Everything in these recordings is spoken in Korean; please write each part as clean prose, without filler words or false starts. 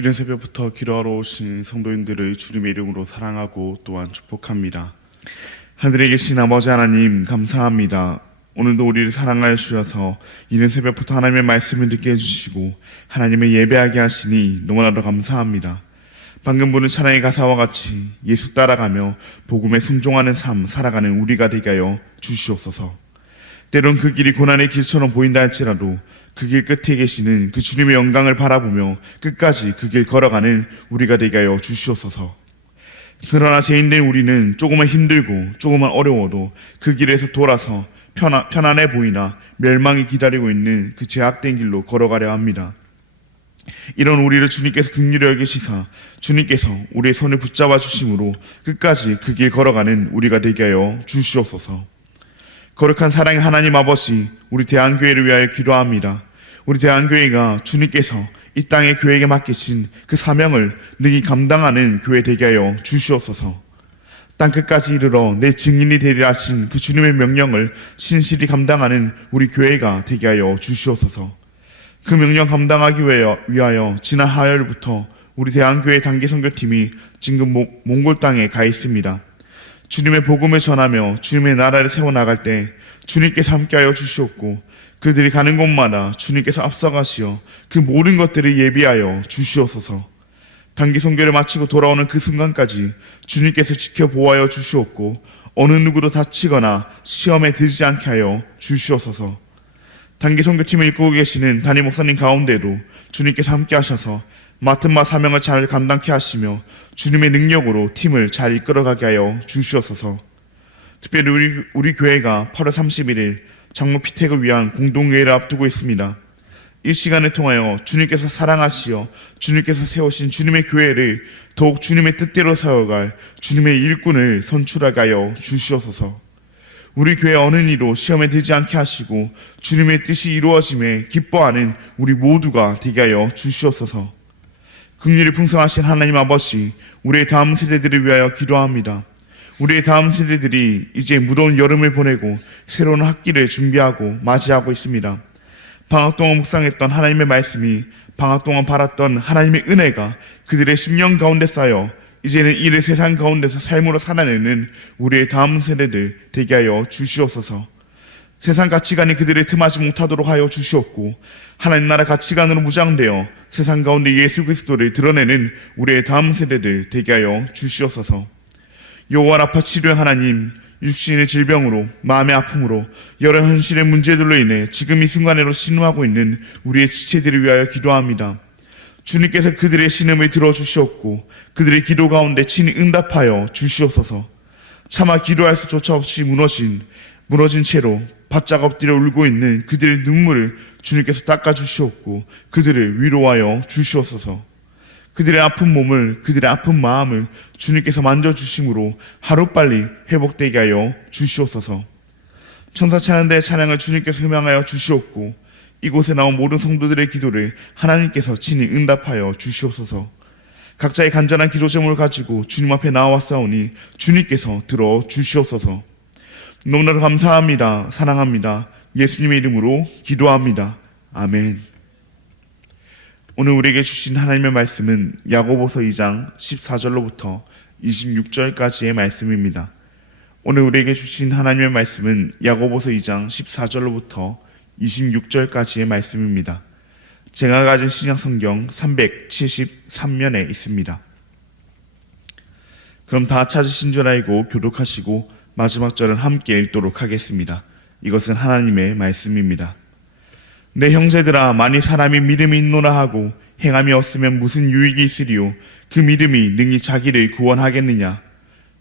이른 새벽부터 기도하러 오신 성도님들을 주님의 이름으로 사랑하고 또한 축복합니다. 하늘에 계신 아버지 하나님 감사합니다. 오늘도 우리를 사랑하여 주셔서 이른 새벽부터 하나님의 말씀을 듣게 해주시고 하나님을 예배하게 하시니 너무나도 감사합니다. 방금 부른 찬양의 가사와 같이 예수 따라가며 복음에 순종하는 삶 살아가는 우리가 되게 하여 주시옵소서. 때론 그 길이 고난의 길처럼 보인다 할지라도 그 길 끝에 계시는 그 주님의 영광을 바라보며 끝까지 그 길 걸어가는 우리가 되게 하여 주시옵소서. 그러나 죄인된 우리는 조금만 힘들고 조금만 어려워도 그 길에서 돌아서 편안해 보이나 멸망이 기다리고 있는 그 죄악된 길로 걸어가려 합니다. 이런 우리를 주님께서 긍휼히 여기시사 주님께서 우리의 손을 붙잡아 주심으로 끝까지 그 길 걸어가는 우리가 되게 하여 주시옵소서. 거룩한 사랑의 하나님 아버지, 우리 대한교회를 위하여 기도합니다. 우리 대한교회가 주님께서 이 땅의 교회에게 맡기신 그 사명을 능히 감당하는 교회 되게 하여 주시옵소서. 땅끝까지 이르러 내 증인이 되리라 하신 그 주님의 명령을 신실히 감당하는 우리 교회가 되게 하여 주시옵소서. 그 명령 감당하기 위하여 지난 하열부터 우리 대한교회 단기선교팀이 지금 몽골 땅에 가 있습니다. 주님의 복음을 전하며 주님의 나라를 세워나갈 때 주님께서 함께하여 주시옵고 그들이 가는 곳마다 주님께서 앞서가시어 그 모든 것들을 예비하여 주시옵소서. 단기 선교를 마치고 돌아오는 그 순간까지 주님께서 지켜보아여 주시옵고 어느 누구도 다치거나 시험에 들지 않게 하여 주시옵소서. 단기 선교팀을 이끌고 계시는 담임 목사님 가운데도 주님께서 함께 하셔서 맡은 바 사명을 잘 감당케 하시며 주님의 능력으로 팀을 잘 이끌어가게 하여 주시옵소서. 특별히 우리 교회가 8월 31일 장로 피택을 위한 공동회의를 앞두고 있습니다. 이 시간을 통하여 주님께서 사랑하시어 주님께서 세우신 주님의 교회를 더욱 주님의 뜻대로 세워갈 주님의 일꾼을 선출하게 하여 주시옵소서. 우리 교회 어느 이로 시험에 들지 않게 하시고 주님의 뜻이 이루어짐에 기뻐하는 우리 모두가 되게 하여 주시옵소서. 긍휼이 풍성하신 하나님 아버지, 우리의 다음 세대들을 위하여 기도합니다. 우리의 다음 세대들이 이제 무더운 여름을 보내고 새로운 학기를 준비하고 맞이하고 있습니다. 방학 동안 묵상했던 하나님의 말씀이 방학 동안 바랐던 하나님의 은혜가 그들의 심령 가운데 쌓여 이제는 이를 세상 가운데서 삶으로 살아내는 우리의 다음 세대들 되게 하여 주시옵소서. 세상 가치관이 그들을 틈하지 못하도록 하여 주시옵고 하나님 나라 가치관으로 무장되어 세상 가운데 예수 그리스도를 드러내는 우리의 다음 세대들 되게 하여 주시옵소서. 여호와 라파 치료의 하나님, 육신의 질병으로 마음의 아픔으로 여러 현실의 문제들로 인해 지금 이 순간에도 신음하고 있는 우리의 지체들을 위하여 기도합니다. 주님께서 그들의 신음을 들어주시옵고 그들의 기도 가운데 친히 응답하여 주시옵소서. 차마 기도할 수조차 없이 무너진 채로 바짝 엎드려 울고 있는 그들의 눈물을 주님께서 닦아주시옵고 그들을 위로하여 주시옵소서. 그들의 아픈 몸을, 그들의 아픈 마음을 주님께서 만져주심으로 하루빨리 회복되게 하여 주시옵소서. 천사 찬양대의 찬양을 주님께서 희망하여 주시옵고 이곳에 나온 모든 성도들의 기도를 하나님께서 친히 응답하여 주시옵소서. 각자의 간절한 기도 제목을 가지고 주님 앞에 나와싸우니 주님께서 들어 주시옵소서. 너무나도 감사합니다. 사랑합니다. 예수님의 이름으로 기도합니다. 아멘. 오늘 우리에게 주신 하나님의 말씀은 야고보서 2장 14절로부터 26절까지의 말씀입니다. 오늘 우리에게 주신 하나님의 말씀은 야고보서 2장 14절로부터 26절까지의 말씀입니다. 제가 가진 신약 성경 373면에 있습니다. 그럼 다 찾으신 줄 알고 교독하시고 마지막 절은 함께 읽도록 하겠습니다. 이것은 하나님의 말씀입니다. 내 형제들아, 만일 사람이 믿음이 있노라 하고 행함이 없으면 무슨 유익이 있으리요? 그 믿음이 능히 자기를 구원하겠느냐?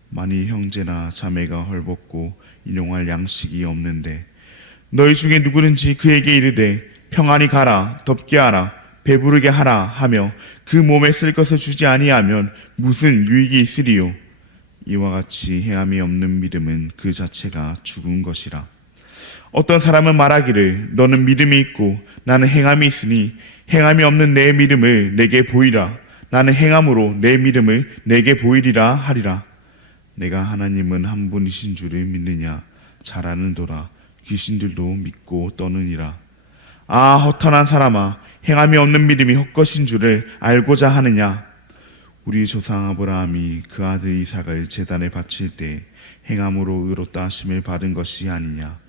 만일 형제나 자매가 헐벗고 인용할 양식이 없는데 너희 중에 누구든지 그에게 이르되 평안히 가라, 덥게 하라, 배부르게 하라 하며 그 몸에 쓸 것을 주지 아니하면 무슨 유익이 있으리요? 이와 같이 행함이 없는 믿음은 그 자체가 죽은 것이라. 어떤 사람은 말하기를 너는 믿음이 있고 나는 행함이 있으니 행함이 없는 내 믿음을 내게 보이라. 나는 행함으로 내 믿음을 내게 보이리라 하리라. 내가 하나님은 한 분이신 줄을 믿느냐? 잘 아는도라. 귀신들도 믿고 떠느니라. 아, 허탄한 사람아, 행함이 없는 믿음이 헛것인 줄을 알고자 하느냐? 우리 조상 아브라함이 그 아들 이삭을 제단에 바칠 때 행함으로 의롭다 하심을 받은 것이 아니냐?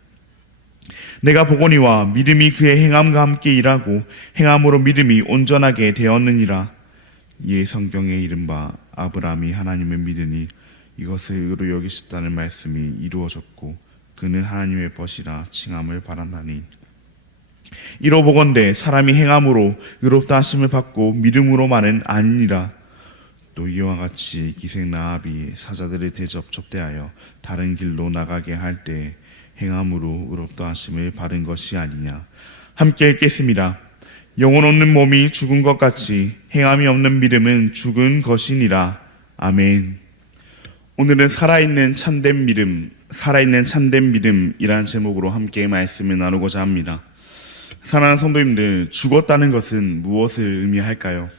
내가 보거니와 믿음이 그의 행함과 함께 일하고 행함으로 믿음이 온전하게 되었느니라. 이에 성경에 이른바 아브라함이 하나님을 믿으니 이것을 의로 여기셨다는 말씀이 이루어졌고 그는 하나님의 벗이라 칭함을 받았나니, 이로 보건대 사람이 행함으로 의롭다 하심을 받고 믿음으로만은 아니니라. 또 이와 같이 기생 라합이 사자들을 대접 접대하여 다른 길로 나가게 할 때 행함으로 의롭다 하심을 받은 것이 아니냐. 함께 읽겠습니다. 영혼 없는 몸이 죽은 것 같이 행함이 없는 믿음은 죽은 것이니라. 아멘. 오늘은 살아있는 참된 믿음이라는 제목으로 함께 말씀을 나누고자 합니다. 사랑하는 성도님들, 죽었다는 것은 무엇을 의미할까요?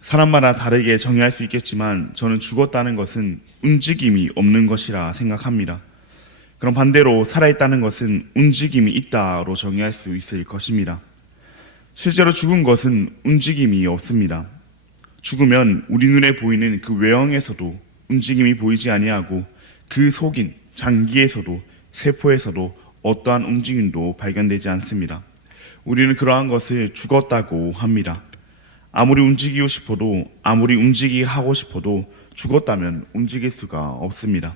사람마다 다르게 정의할 수 있겠지만 저는 죽었다는 것은 움직임이 없는 것이라 생각합니다. 그럼 반대로 살아있다는 것은 움직임이 있다로 정의할 수 있을 것입니다. 실제로 죽은 것은 움직임이 없습니다. 죽으면 우리 눈에 보이는 그 외형에서도 움직임이 보이지 아니하고 그 속인 장기에서도 세포에서도 어떠한 움직임도 발견되지 않습니다. 우리는 그러한 것을 죽었다고 합니다. 아무리 움직이고 싶어도, 아무리 움직이게 하고 싶어도 죽었다면 움직일 수가 없습니다.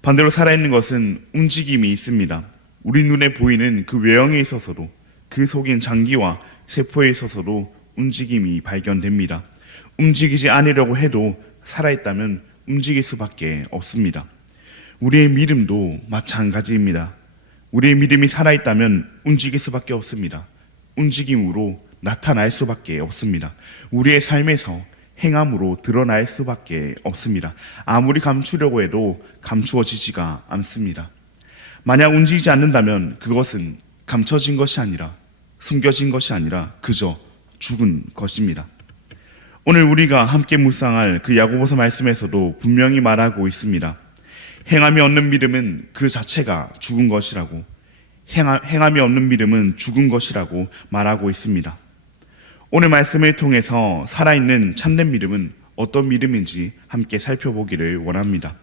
반대로 살아있는 것은 움직임이 있습니다. 우리 눈에 보이는 그 외형에 있어서도, 그 속인 장기와 세포에 있어서도 움직임이 발견됩니다. 움직이지 않으려고 해도 살아있다면 움직일 수밖에 없습니다. 우리의 믿음도 마찬가지입니다. 우리의 믿음이 살아있다면 움직일 수밖에 없습니다. 움직임으로 나타날 수밖에 없습니다. 우리의 삶에서 행함으로 드러날 수밖에 없습니다. 아무리 감추려고 해도 감추어지지가 않습니다. 만약 움직이지 않는다면 그것은 감춰진 것이 아니라, 숨겨진 것이 아니라 그저 죽은 것입니다. 오늘 우리가 함께 묵상할 그 야고보서 말씀에서도 분명히 말하고 있습니다. 행함이 없는 믿음은 그 자체가 죽은 것이라고, 행함이 없는 믿음은 죽은 것이라고 말하고 있습니다. 오늘 말씀을 통해서 살아있는 참된 믿음은 어떤 믿음인지 함께 살펴보기를 원합니다.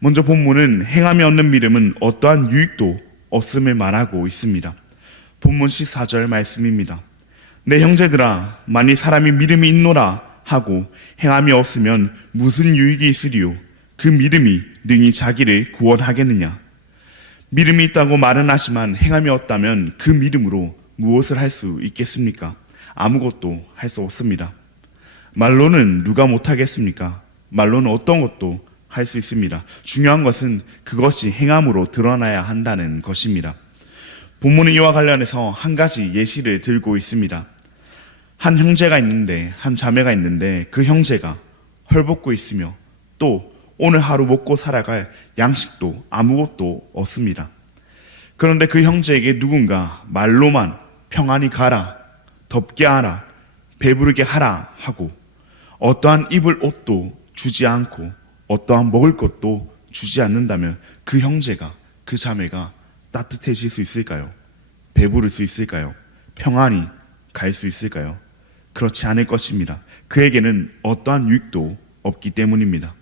먼저 본문은 행함이 없는 믿음은 어떠한 유익도 없음을 말하고 있습니다. 본문 14절 말씀입니다. 내 형제들아, 만일 사람이 믿음이 있노라 하고 행함이 없으면 무슨 유익이 있으리요? 그 믿음이 능히 자기를 구원하겠느냐? 믿음이 있다고 말은 하지만 행함이 없다면 그 믿음으로 무엇을 할 수 있겠습니까? 아무것도 할 수 없습니다. 말로는 누가 못하겠습니까? 말로는 어떤 것도 할 수 있습니다. 중요한 것은 그것이 행함으로 드러나야 한다는 것입니다. 본문은 이와 관련해서 한 가지 예시를 들고 있습니다. 한 형제가 있는데, 한 자매가 있는데 그 형제가 헐벗고 있으며 또 오늘 하루 먹고 살아갈 양식도 아무것도 없습니다. 그런데 그 형제에게 누군가 말로만 평안히 가라, 덥게 하라, 배부르게 하라 하고 어떠한 입을 옷도 주지 않고 어떠한 먹을 것도 주지 않는다면 그 형제가, 그 자매가 따뜻해질 수 있을까요? 배부를 수 있을까요? 평안히 갈 수 있을까요? 그렇지 않을 것입니다. 그에게는 어떠한 유익도 없기 때문입니다.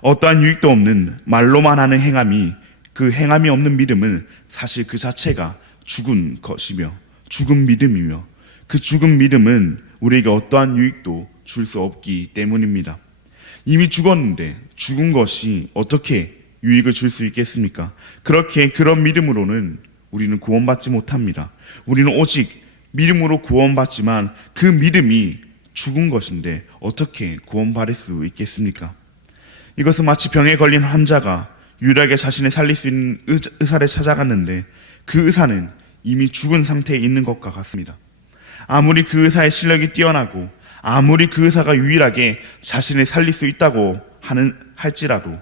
어떠한 유익도 없는 말로만 하는 행함이, 그 행함이 없는 믿음은 사실 그 자체가 죽은 것이며 죽은 믿음이며 그 죽은 믿음은 우리에게 어떠한 유익도 줄 수 없기 때문입니다. 이미 죽었는데 죽은 것이 어떻게 유익을 줄 수 있겠습니까? 그런 믿음으로는 우리는 구원받지 못합니다. 우리는 오직 믿음으로 구원받지만 그 믿음이 죽은 것인데 어떻게 구원받을 수 있겠습니까? 이것은 마치 병에 걸린 환자가 유일하게 자신을 살릴 수 있는 의사를 찾아갔는데 그 의사는 이미 죽은 상태에 있는 것과 같습니다. 아무리 그 의사의 실력이 뛰어나고 아무리 그 의사가 유일하게 자신을 살릴 수 있다고 할지라도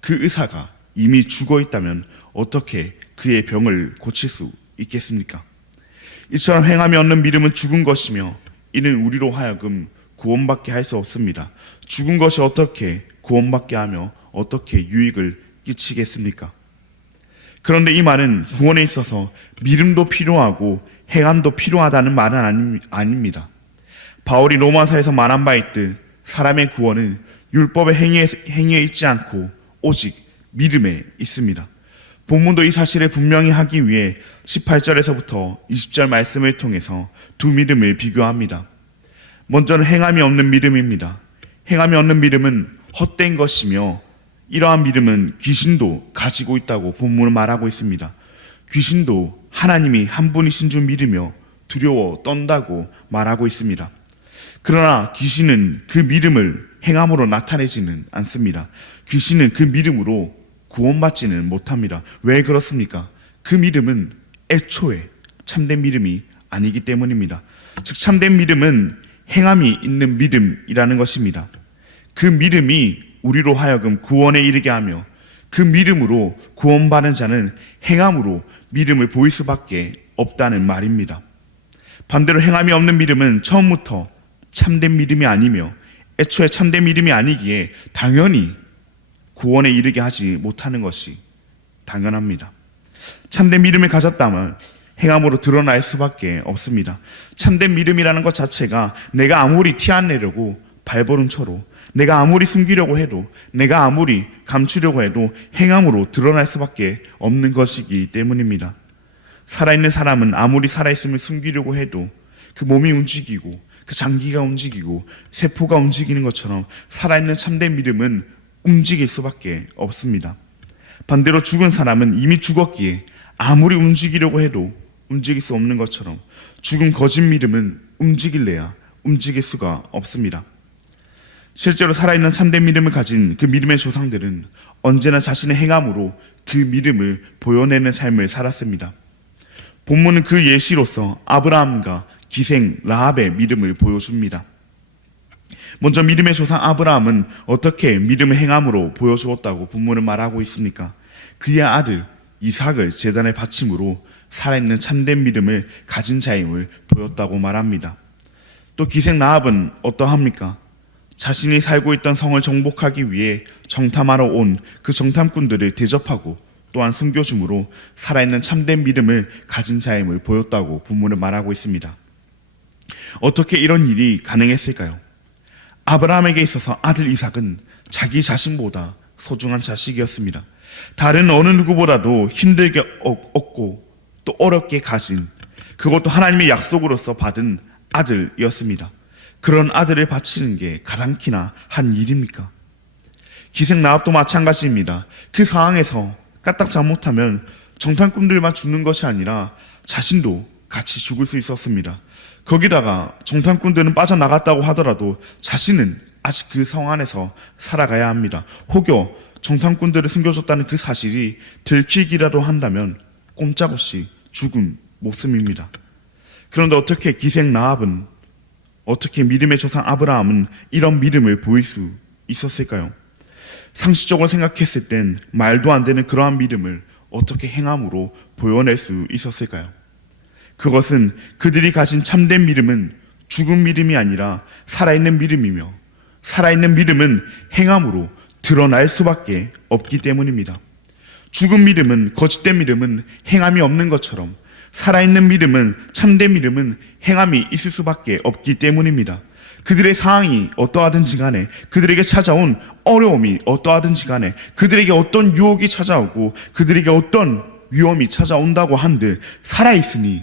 그 의사가 이미 죽어 있다면 어떻게 그의 병을 고칠 수 있겠습니까? 이처럼 행함이 없는 믿음은 죽은 것이며 이는 우리로 하여금 구원받게 할 수 없습니다. 죽은 것이 어떻게 구원받게 하며 어떻게 유익을 끼치겠습니까? 그런데 이 말은 구원에 있어서 믿음도 필요하고 행함도 필요하다는 말은 아닙니다. 바울이 로마서에서 말한 바 있듯 사람의 구원은 율법의 행위에 있지 않고 오직 믿음에 있습니다. 본문도 이 사실을 분명히 하기 위해 18절에서부터 20절 말씀을 통해서 두 믿음을 비교합니다. 먼저는 행함이 없는 믿음입니다. 행함이 없는 믿음은 헛된 것이며 이러한 믿음은 귀신도 가지고 있다고 본문은 말하고 있습니다. 귀신도 하나님이 한 분이신 줄 믿으며 두려워 떤다고 말하고 있습니다. 그러나 귀신은 그 믿음을 행함으로 나타내지는 않습니다. 귀신은 그 믿음으로 구원받지는 못합니다. 왜 그렇습니까? 그 믿음은 애초에 참된 믿음이 아니기 때문입니다. 즉 참된 믿음은 행함이 있는 믿음이라는 것입니다. 그 믿음이 우리로 하여금 구원에 이르게 하며 그 믿음으로 구원받은 자는 행함으로 믿음을 보일 수밖에 없다는 말입니다. 반대로 행함이 없는 믿음은 처음부터 참된 믿음이 아니며 애초에 참된 믿음이 아니기에 당연히 구원에 이르게 하지 못하는 것이 당연합니다. 참된 믿음을 가졌다면 행함으로 드러날 수밖에 없습니다. 참된 믿음이라는 것 자체가 내가 아무리 티 안 내려고 발버둥쳐도, 내가 아무리 숨기려고 해도, 내가 아무리 감추려고 해도 행함으로 드러날 수밖에 없는 것이기 때문입니다. 살아있는 사람은 아무리 살아있음을 숨기려고 해도 그 몸이 움직이고 그 장기가 움직이고 세포가 움직이는 것처럼 살아있는 참된 믿음은 움직일 수밖에 없습니다. 반대로 죽은 사람은 이미 죽었기에 아무리 움직이려고 해도 움직일 수 없는 것처럼 죽은 거짓 믿음은 움직일래야 움직일 수가 없습니다. 실제로 살아있는 참된 믿음을 가진 그 믿음의 조상들은 언제나 자신의 행함으로 그 믿음을 보여내는 삶을 살았습니다. 본문은 그 예시로서 아브라함과 기생 라합의 믿음을 보여줍니다. 먼저 믿음의 조상 아브라함은 어떻게 믿음을 행함으로 보여주었다고 본문은 말하고 있습니까? 그의 아들 이삭을 제단에 바침으로 살아있는 참된 믿음을 가진 자임을 보였다고 말합니다. 또 기생 라합은 어떠합니까? 자신이 살고 있던 성을 정복하기 위해 정탐하러 온 그 정탐꾼들을 대접하고 또한 숨겨줌으로 살아있는 참된 믿음을 가진 자임을 보였다고 본문은 말하고 있습니다. 어떻게 이런 일이 가능했을까요? 아브라함에게 있어서 아들 이삭은 자기 자신보다 소중한 자식이었습니다. 다른 어느 누구보다도 힘들게 얻고 또 어렵게 가진, 그것도 하나님의 약속으로서 받은 아들이었습니다. 그런 아들을 바치는 게 가당키나 한 일입니까? 기생 라합도 마찬가지입니다. 그 상황에서 까딱 잘못하면 정탐꾼들만 죽는 것이 아니라 자신도 같이 죽을 수 있었습니다. 거기다가 정탐꾼들은 빠져나갔다고 하더라도 자신은 아직 그 성 안에서 살아가야 합니다. 혹여 정탐꾼들을 숨겨줬다는 그 사실이 들키기라도 한다면 꼼짝없이 죽은 목숨입니다. 그런데 어떻게 기생 라합은, 어떻게 믿음의 조상 아브라함은 이런 믿음을 보일 수 있었을까요? 상식적으로 생각했을 땐 말도 안 되는 그러한 믿음을 어떻게 행함으로 보여낼 수 있었을까요? 그것은 그들이 가진 참된 믿음은 죽은 믿음이 아니라 살아있는 믿음이며, 살아있는 믿음은 행함으로 드러날 수밖에 없기 때문입니다. 죽은 믿음은, 거짓된 믿음은 행함이 없는 것처럼 살아있는 믿음은, 참된 믿음은 행함이 있을 수밖에 없기 때문입니다. 그들의 상황이 어떠하든지 간에, 그들에게 찾아온 어려움이 어떠하든지 간에, 그들에게 어떤 유혹이 찾아오고 그들에게 어떤 위험이 찾아온다고 한들 살아있으니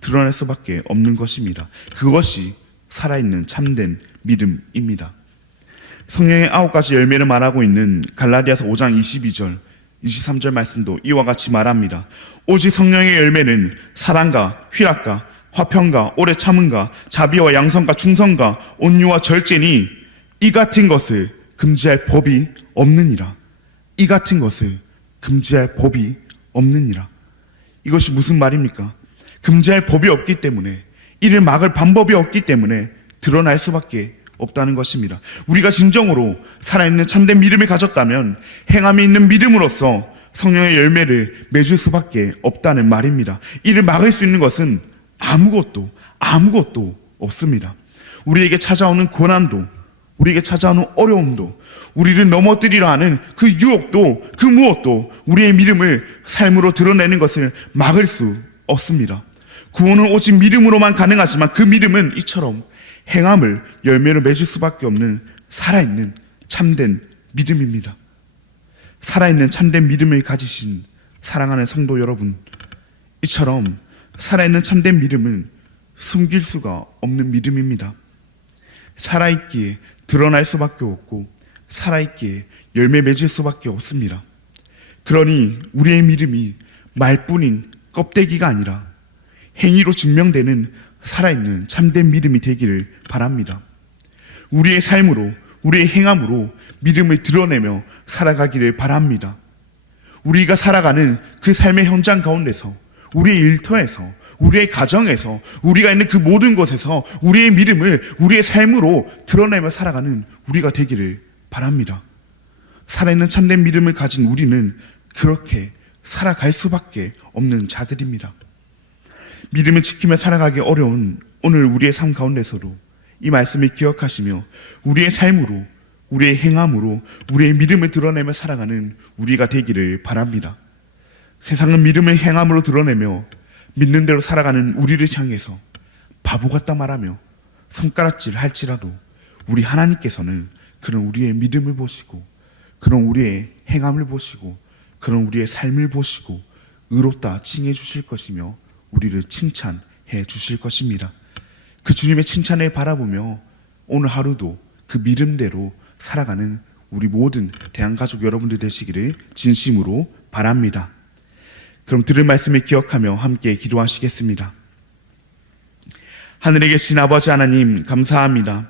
드러날 수밖에 없는 것입니다. 그것이 살아있는 참된 믿음입니다. 성령의 9가지 열매를 말하고 있는 갈라디아서 5장 22절, 23절 말씀도 이와 같이 말합니다. 오직 성령의 열매는 사랑과 희락과 화평과 오래 참음과 자비와 양선과 충성과 온유와 절제니 이 같은 것을 금지할 법이 없느니라. 이 같은 것을 금지할 법이 없느니라. 이것이 무슨 말입니까? 금지할 법이 없기 때문에, 이를 막을 방법이 없기 때문에 드러날 수밖에 없다는 것입니다. 우리가 진정으로 살아있는 참된 믿음을 가졌다면 행함이 있는 믿음으로써 성령의 열매를 맺을 수밖에 없다는 말입니다. 이를 막을 수 있는 것은 아무것도 없습니다. 우리에게 찾아오는 고난도, 우리에게 찾아오는 어려움도, 우리를 넘어뜨리려 하는 그 유혹도, 그 무엇도 우리의 믿음을 삶으로 드러내는 것을 막을 수 없습니다. 구원은 오직 믿음으로만 가능하지만 그 믿음은 이처럼 행함을 열매로 맺을 수밖에 없는 살아있는 참된 믿음입니다. 살아있는 참된 믿음을 가지신 사랑하는 성도 여러분, 이처럼 살아있는 참된 믿음은 숨길 수가 없는 믿음입니다. 살아있기에 드러날 수밖에 없고 살아있기에 열매 맺을 수밖에 없습니다. 그러니 우리의 믿음이 말뿐인 껍데기가 아니라 행위로 증명되는 살아있는 참된 믿음이 되기를 바랍니다. 우리의 삶으로, 우리의 행함으로 믿음을 드러내며 살아가기를 바랍니다. 우리가 살아가는 그 삶의 현장 가운데서, 우리의 일터에서, 우리의 가정에서, 우리가 있는 그 모든 곳에서 우리의 믿음을 우리의 삶으로 드러내며 살아가는 우리가 되기를 바랍니다. 살아있는 참된 믿음을 가진 우리는 그렇게 살아갈 수밖에 없는 자들입니다. 믿음을 지키며 살아가기 어려운 오늘 우리의 삶 가운데서도 이 말씀을 기억하시며 우리의 삶으로, 우리의 행함으로 우리의 믿음을 드러내며 살아가는 우리가 되기를 바랍니다. 세상은 믿음을 행함으로 드러내며 믿는 대로 살아가는 우리를 향해서 바보 같다 말하며 손가락질 할지라도 우리 하나님께서는 그런 우리의 믿음을 보시고 그런 우리의 행함을 보시고 그런 우리의 삶을 보시고 의롭다 칭해 주실 것이며 우리를 칭찬해 주실 것입니다. 그 주님의 칭찬을 바라보며 오늘 하루도 그 믿음대로 살아가는 우리 모든 대한가족 여러분들 되시기를 진심으로 바랍니다. 그럼 들은 말씀을 기억하며 함께 기도하시겠습니다. 하늘에 계신 아버지 하나님, 감사합니다.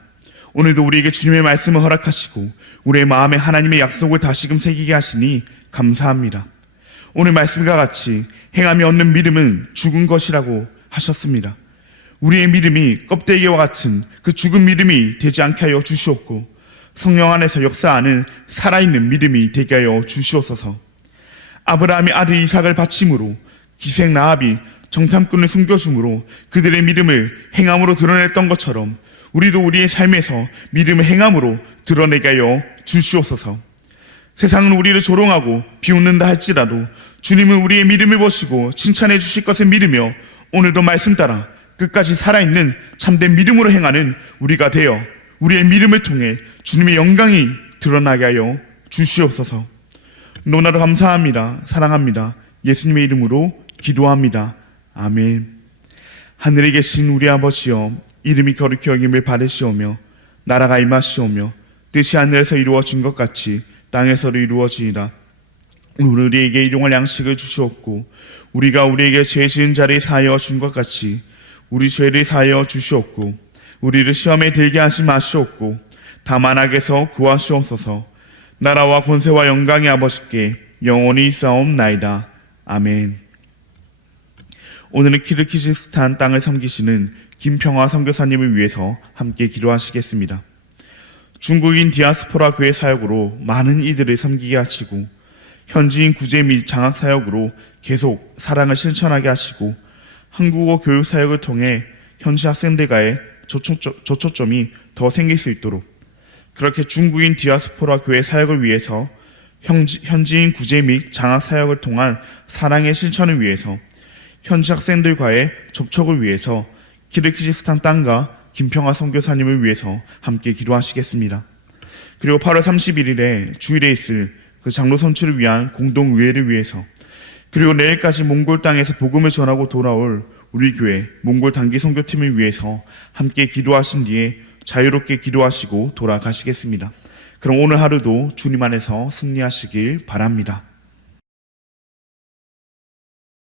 오늘도 우리에게 주님의 말씀을 허락하시고 우리의 마음에 하나님의 약속을 다시금 새기게 하시니 감사합니다. 오늘 말씀과 같이 행함이 얻는 믿음은 죽은 것이라고 하셨습니다. 우리의 믿음이 껍데기와 같은 그 죽은 믿음이 되지 않게 하여 주시옵고 성령 안에서 역사하는 살아있는 믿음이 되게 하여 주시옵소서. 아브라함이 아들 이삭을 바침으로 기생 라합이 정탐꾼을 숨겨줌으로 그들의 믿음을 행함으로 드러냈던 것처럼 우리도 우리의 삶에서 믿음을 행함으로 드러내게 하여 주시옵소서. 세상은 우리를 조롱하고 비웃는다 할지라도 주님은 우리의 믿음을 보시고 칭찬해 주실 것을 믿으며 오늘도 말씀 따라 끝까지 살아있는 참된 믿음으로 행하는 우리가 되어 우리의 믿음을 통해 주님의 영광이 드러나게 하여 주시옵소서. 너무나도 감사합니다. 사랑합니다. 예수님의 이름으로 기도합니다. 아멘. 하늘에 계신 우리 아버지여, 이름이 거룩히 여김을 받으시오며 나라가 임하시오며 뜻이 하늘에서 이루어진 것 같이 땅에서도 이루어지이다. 오늘 우리에게 일용할 양식을 주시옵고 우리가 우리에게 죄 지은 자를 사하여 준 것 같이 우리 죄를 사하여 주시옵고 우리를 시험에 들게 하지 마시옵고 다만 악에서 구하시옵소서. 나라와 권세와 영광이 아버지께 영원히 있사옵나이다. 아멘. 오늘은 키르기즈스탄 땅을 섬기시는 김평화 선교사님을 위해서 함께 기도하시겠습니다. 중국인 디아스포라 교회 사역으로 많은 이들을 섬기게 하시고 현지인 구제 및 장학 사역으로 계속 사랑을 실천하게 하시고 한국어 교육 사역을 통해 현지 학생들과의 조초점이 더 생길 수 있도록 그렇게 중국인 디아스포라 교회 사역을 위해서 현지인 구제 및 장학 사역을 통한 사랑의 실천을 위해서 현지 학생들과의 접촉을 위해서 키르기즈스탄 땅과 김평화 선교사님을 위해서 함께 기도하시겠습니다. 그리고 8월 31일에 주일에 있을 그 장로 선출을 위한 공동의회를 위해서 그리고 내일까지 몽골 땅에서 복음을 전하고 돌아올 우리 교회 몽골 단기 선교팀을 위해서 함께 기도하신 뒤에 자유롭게 기도하시고 돌아가시겠습니다. 그럼 오늘 하루도 주님 안에서 승리하시길 바랍니다.